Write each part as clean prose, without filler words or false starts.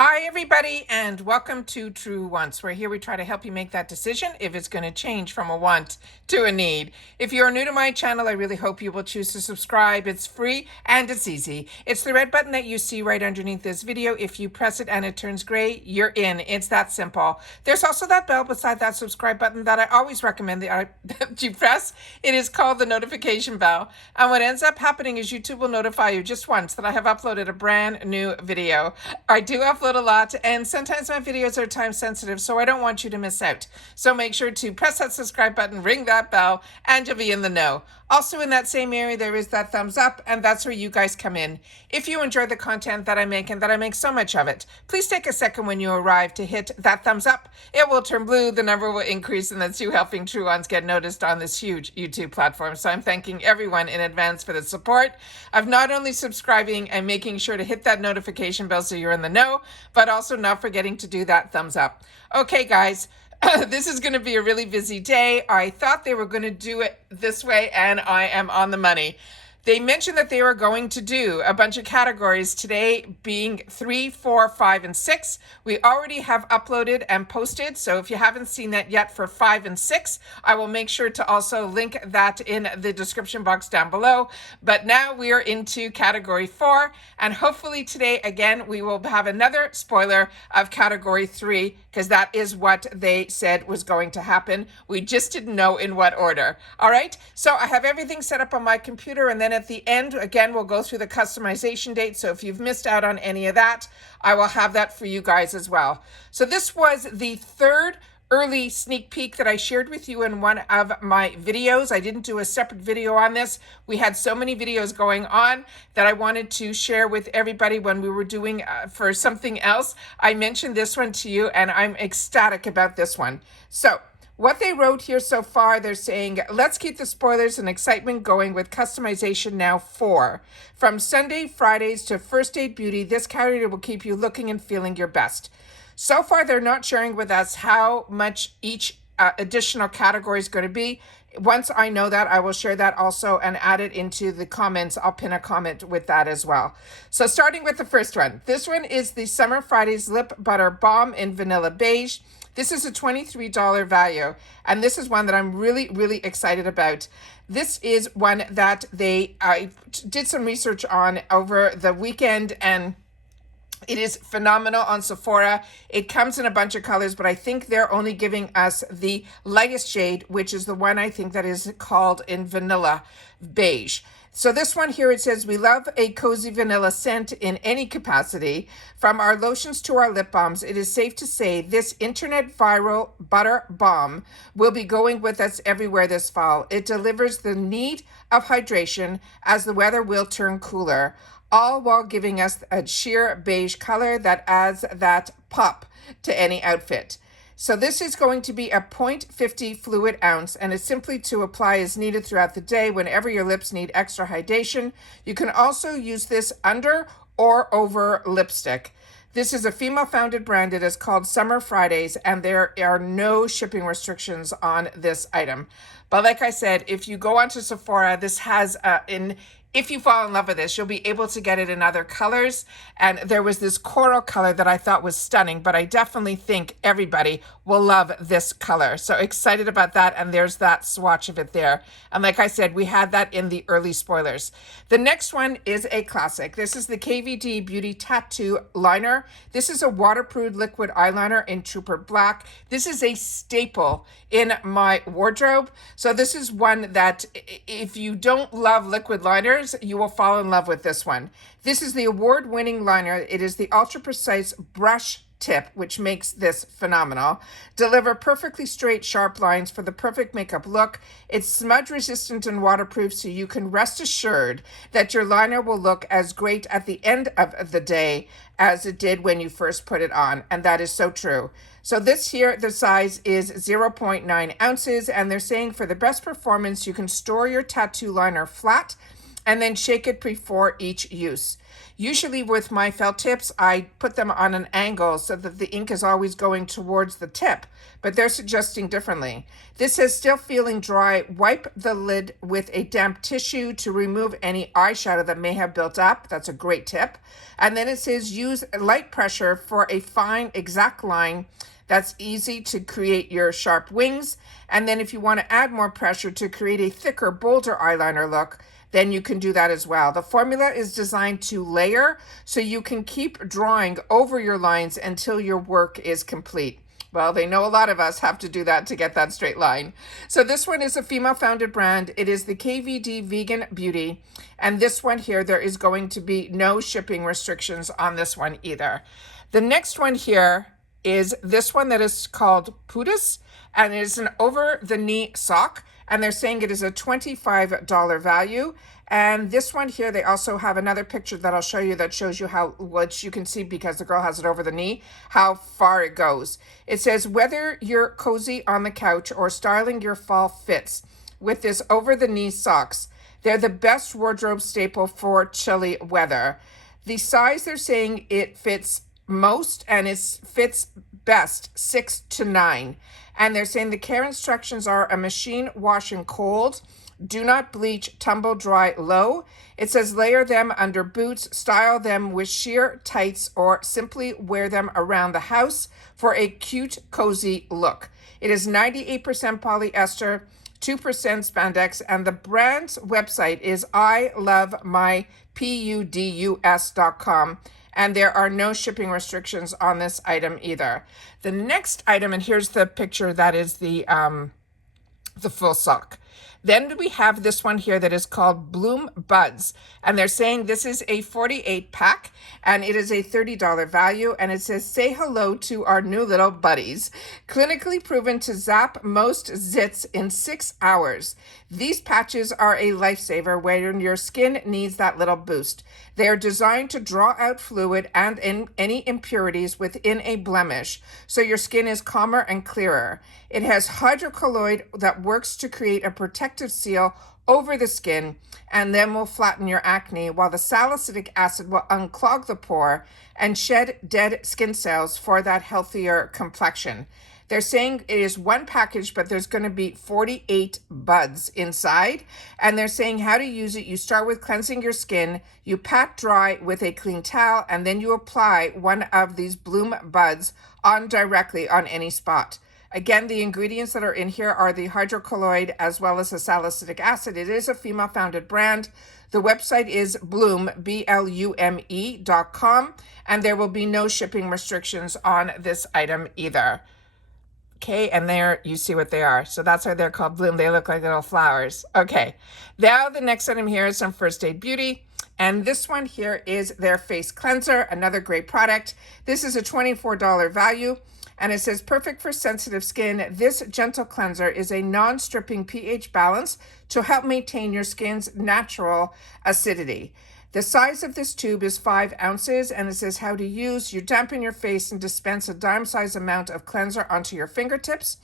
Hi, everybody, and welcome to True Wants, where here we try to help you make that decision if it's going to change from a want to a need. If you're new to my channel, I really hope you will choose to subscribe. It's free and it's easy. It's the red button that you see right underneath this video. If you press it and it turns gray, you're in. It's that simple. There's also that bell beside that subscribe button that I always recommend that you press. It is called the notification bell. And what ends up happening is YouTube will notify you just once that I have uploaded a brand new video. I do upload a lot, and sometimes my videos are time sensitive, so I don't want you to miss out. So make sure to press that subscribe button, ring that bell, and you'll be in the know. Also in that same area, there is that thumbs up, and that's where you guys come in. If you enjoy the content that I make, and that I make so much of it, please take a second when you arrive to hit that thumbs up. It will turn blue, the number will increase, and that's you helping True Ones get noticed on this huge YouTube platform. So I'm thanking everyone in advance for the support of not only subscribing and making sure to hit that notification bell so you're in the know, but also not forgetting to do that thumbs up. Okay, guys. This is going to be a really busy day. I thought they were going to do it this way, and I am on the money. They mentioned that they were going to do a bunch of categories today, being 3, 4, 5, and 6. We already have uploaded and posted, so if you haven't seen that yet for 5 and 6, I will make sure to also link that in the description box down below. But now we are into category 4, and hopefully today, again, we will have another spoiler of category 3, because that is what they said was going to happen. We just didn't know in what order. All right, so I have everything set up on my computer, and then at the end, again, we'll go through the customization date. So if you've missed out on any of that, I will have that for you guys as well. So this was the third early sneak peek that I shared with you in one of my videos. I didn't do a separate video on this. We had so many videos going on that I wanted to share with everybody when we were doing for something else. I mentioned this one to you, and I'm ecstatic about this one. So what they wrote here so far, they're saying, let's keep the spoilers and excitement going with Customization Now 4. From Sunday, Fridays to First Aid Beauty, this category will keep you looking and feeling your best. So far, they're not sharing with us how much each additional category is going to be. Once I know that, I will share that also and add it into the comments. I'll pin a comment with that as well. So starting with the first one. This one is the Summer Fridays Lip Butter Balm in Vanilla Beige. This is a $23 value, and this is one that I'm really, really excited about. This is one that I did some research on over the weekend, and it is phenomenal on Sephora. It comes in a bunch of colors, but I think they're only giving us the lightest shade, which is the one I think that is called in Vanilla Beige. So this one here, it says, we love a cozy vanilla scent in any capacity. From our lotions to our lip balms, it is safe to say this internet viral butter balm will be going with us everywhere this fall. It delivers the need of hydration as the weather will turn cooler, all while giving us a sheer beige color that adds that pop to any outfit. So this is going to be a 0.50 fluid ounce, and it's simply to apply as needed throughout the day whenever your lips need extra hydration. You can also use this under or over lipstick. This is a female-founded brand. It is called Summer Fridays, and there are no shipping restrictions on this item. But like I said, if you go onto Sephora, this has if you fall in love with this, you'll be able to get it in other colors. And there was this coral color that I thought was stunning, but I definitely think everybody will love this color. So excited about that. And there's that swatch of it there. And like I said, we had that in the early spoilers. The next one is a classic. This is the KVD Beauty Tattoo Liner. This is a waterproof liquid eyeliner in Trooper Black. This is a staple in my wardrobe. So this is one that if you don't love liquid liners, you will fall in love with this one. This is the award-winning liner. It is the ultra-precise brush tip, which makes this phenomenal. Deliver perfectly straight, sharp lines for the perfect makeup look. It's smudge resistant and waterproof, so you can rest assured that your liner will look as great at the end of the day as it did when you first put it on. And that is so true. So this here, the size is 0.9 ounces, and they're saying for the best performance, you can store your tattoo liner flat and then shake it before each use. Usually with my felt tips, I put them on an angle so that the ink is always going towards the tip, but they're suggesting differently. This says still feeling dry, wipe the lid with a damp tissue to remove any eyeshadow that may have built up. That's a great tip. And then it says use light pressure for a fine exact line that's easy to create your sharp wings. And then if you want to add more pressure to create a thicker, bolder eyeliner look, then you can do that as well. The formula is designed to layer so you can keep drawing over your lines until your work is complete. Well, they know a lot of us have to do that to get that straight line. So this one is a female-founded brand. It is the KVD Vegan Beauty. And this one here, there is going to be no shipping restrictions on this one either. The next one here is this one that is called Putus, and it is an over-the-knee sock. And they're saying it is a $25 value. And this one here, they also have another picture that I'll show you that shows you how, which you can see because the girl has it over the knee, how far it goes. It says, whether you're cozy on the couch or styling your fall fits with this over-the-knee socks, they're the best wardrobe staple for chilly weather. The size, they're saying it fits most and it fits best 6 to 9. And they're saying the care instructions are a machine wash and cold. Do not bleach, tumble dry low. It says layer them under boots, style them with sheer tights, or simply wear them around the house for a cute, cozy look. It is 98% polyester, 2% spandex, and the brand's website is ilovemypudus.com. And there are no shipping restrictions on this item either. The next item, and here's the picture, that is the full sock. Then we have this one here that is called Bloom Buds. And they're saying this is a 48 pack and it is a $30 value. And it says, say hello to our new little buddies. Clinically proven to zap most zits in 6 hours. These patches are a lifesaver when your skin needs that little boost. They are designed to draw out fluid and any impurities within a blemish, so your skin is calmer and clearer. It has hydrocolloid that works to create a protective seal over the skin and then will flatten your acne, while the salicylic acid will unclog the pore and shed dead skin cells for that healthier complexion. They're saying it is one package, but there's going to be 48 buds inside. And they're saying how to use it. You start with cleansing your skin. You pat dry with a clean towel, and then you apply one of these Bloom Buds on directly on any spot. Again, the ingredients that are in here are the hydrocolloid as well as the salicylic acid. It is a female-founded brand. The website is Bloom, BLUME.com, and there will be no shipping restrictions on this item either. Okay, and there you see what they are. So that's why they're called Bloom. They look like little flowers. Okay, now the next item here is some First Aid Beauty. And this one here is their face cleanser, another great product. This is a $24 value. And it says, perfect for sensitive skin. This gentle cleanser is a non-stripping pH balance to help maintain your skin's natural acidity. The size of this tube is 5 ounces, and it says how to use. You dampen your face and dispense a dime-sized amount of cleanser onto your fingertips.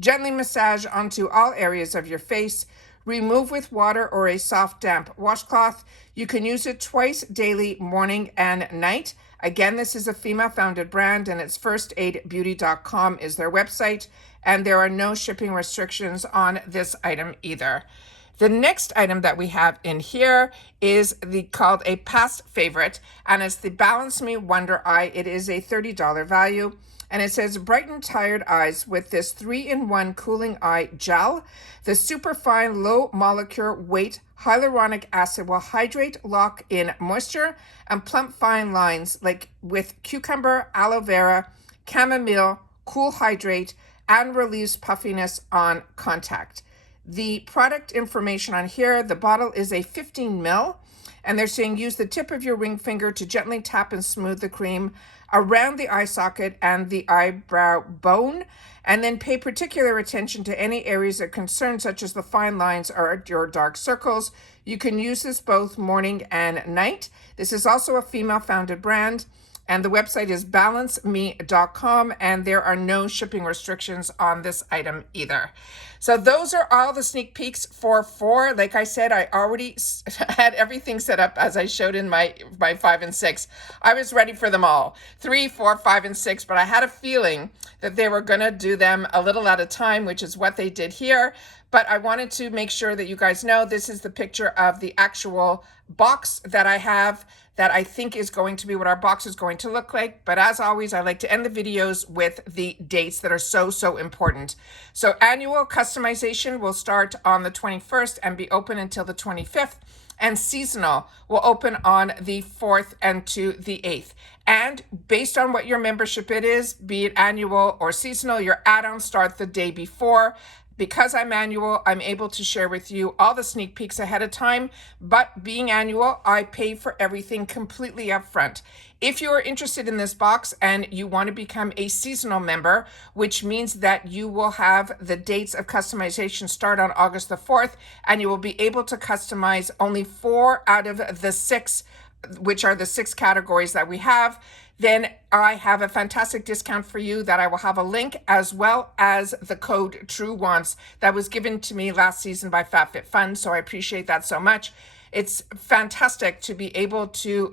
Gently massage onto all areas of your face. Remove with water or a soft, damp washcloth. You can use it twice daily, morning and night. Again, this is a female-founded brand, and it's firstaidbeauty.com is their website, and there are no shipping restrictions on this item either. The next item that we have in here is called a past favorite, and it's the Balance Me Wonder Eye. It is a $30 value, and it says brighten tired eyes with this 3-in-1 cooling eye gel. The superfine low molecular weight hyaluronic acid will hydrate, lock in moisture, and plump fine lines like with cucumber, aloe vera, chamomile, cool hydrate, and relieves puffiness on contact. The product information on here, the bottle is a 15 ml, and they're saying use the tip of your ring finger to gently tap and smooth the cream around the eye socket and the eyebrow bone, and then pay particular attention to any areas of concern such as the fine lines or your dark circles. You can use this both morning and night. This is also a female-founded brand, and the website is balanceme.com, and there are no shipping restrictions on this item either. So those are all the sneak peeks for 4. Like I said, I already had everything set up as I showed in my 5 and 6. I was ready for them all, 3, 4, 5, and 6, but I had a feeling that they were going to do them a little at a time, which is what they did here. But I wanted to make sure that you guys know this is the picture of the actual box that I have, that I think is going to be what our box is going to look like. But as always, I like to end the videos with the dates that are so important. So annual customization will start on the 21st and be open until the 25th. And seasonal will open on the 4th and to the 8th. And based on what your membership it is, be it annual or seasonal, your add-ons start the day before. Because I'm annual, I'm able to share with you all the sneak peeks ahead of time, but being annual, I pay for everything completely upfront. If you're interested in this box and you want to become a seasonal member, which means that you will have the dates of customization start on August the 4th, and you will be able to customize only 4 out of the 6, which are the 6 categories that we have, then I have a fantastic discount for you that I will have a link, as well as the code TrueWants that was given to me last season by FABFITFUN. So I appreciate that so much. It's fantastic to be able to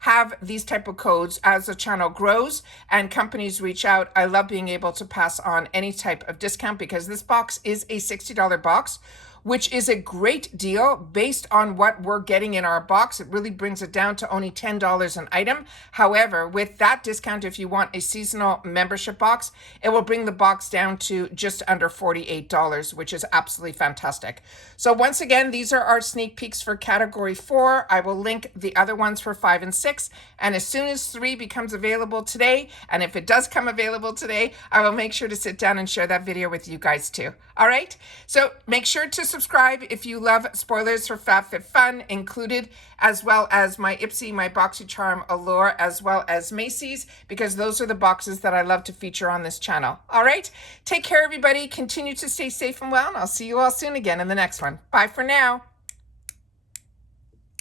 have these type of codes as the channel grows and companies reach out. I love being able to pass on any type of discount, because this box is a $60 box, which is a great deal based on what we're getting in our box. It really brings it down to only $10 an item. However, with that discount, if you want a seasonal membership box, it will bring the box down to just under $48, which is absolutely fantastic. So once again, these are our sneak peeks for category 4. I will link the other ones for 5 and 6. And as soon as 3 becomes available today, and if it does come available today, I will make sure to sit down and share that video with you guys too. All right? So make sure to subscribe if you love spoilers for FABFITFUN included, as well as my Ipsy, my BoxyCharm, Allure, as well as Macy's, because those are the boxes that I love to feature on this channel. All right? Take care, everybody. Continue to stay safe and well, and I'll see you all soon again in the next one. Bye for now.